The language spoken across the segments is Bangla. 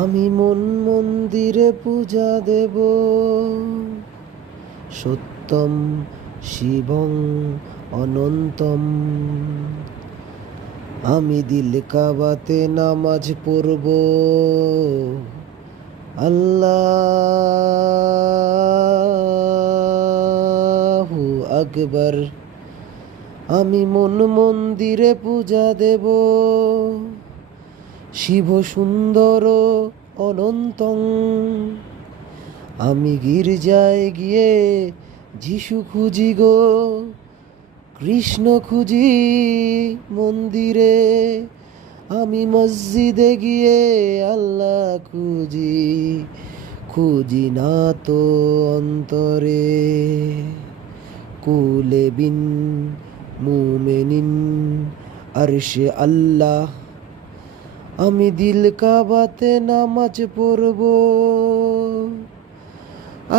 আমি মন মন্দিরে পূজা দেব, সত্যম শিবং অনন্তম। আমি দিল কাবাতে নামাজ পড়ব, আল্লাহু আকবার। আমি মন মন্দিরে পূজা দেব, শিব সুন্দর অনন্তং। আমি গির্জায় গিয়ে যিশু খুঁজি গো, কৃষ্ণ খুঁজি মন্দিরে। আমি মসজিদে গিয়ে আল্লাহ খুঁজি, খুঁজি না তো অন্তরে। কুলে বিন মুমেনিন আরশে আল্লাহ। আমি দিল কাবাতে নামাজ পড়ব,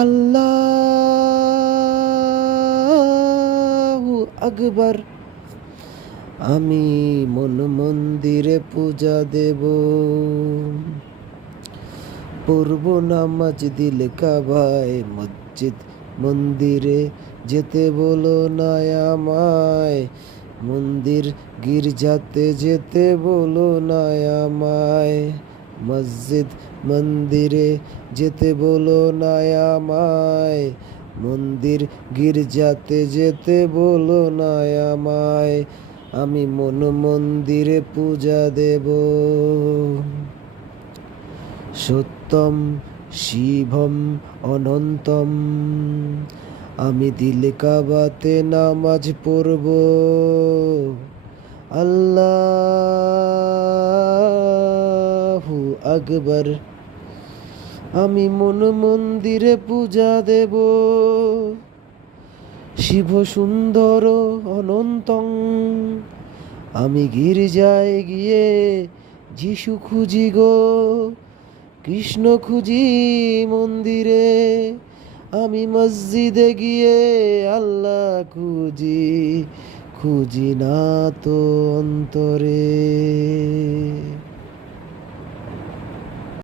আল্লাহু আকবার। আমি মন মন্দিরে পূজা দেব, পড়ব নামাজ দিল কাবায়। মসজিদ মন্দিরে যেতে বলো না আমায়, মন্দির গির্জাতে যেতে বলো না আমায়। মসজিদ মন্দিরে যেতে বলো না আমায়, মন্দির গির্জাতে যেতে বলো না আমায়। আমি মন মন্দিরে পূজা দেব, সত্যম শিবম অনন্তম। আমি দিল কাবাতে নামাজ পড়ব, আল্লাহু আকবার। আমি মন মন্দিরে পূজা দেব, শিব সুন্দর অনন্তং। আমি গির্জায় গিয়ে যিশু খুঁজি গো, কৃষ্ণ খুঁজি মন্দিরে। আমি মসজিদে গিয়ে আল্লাহ খুঁজি, খুঁজি না তো অন্তরে।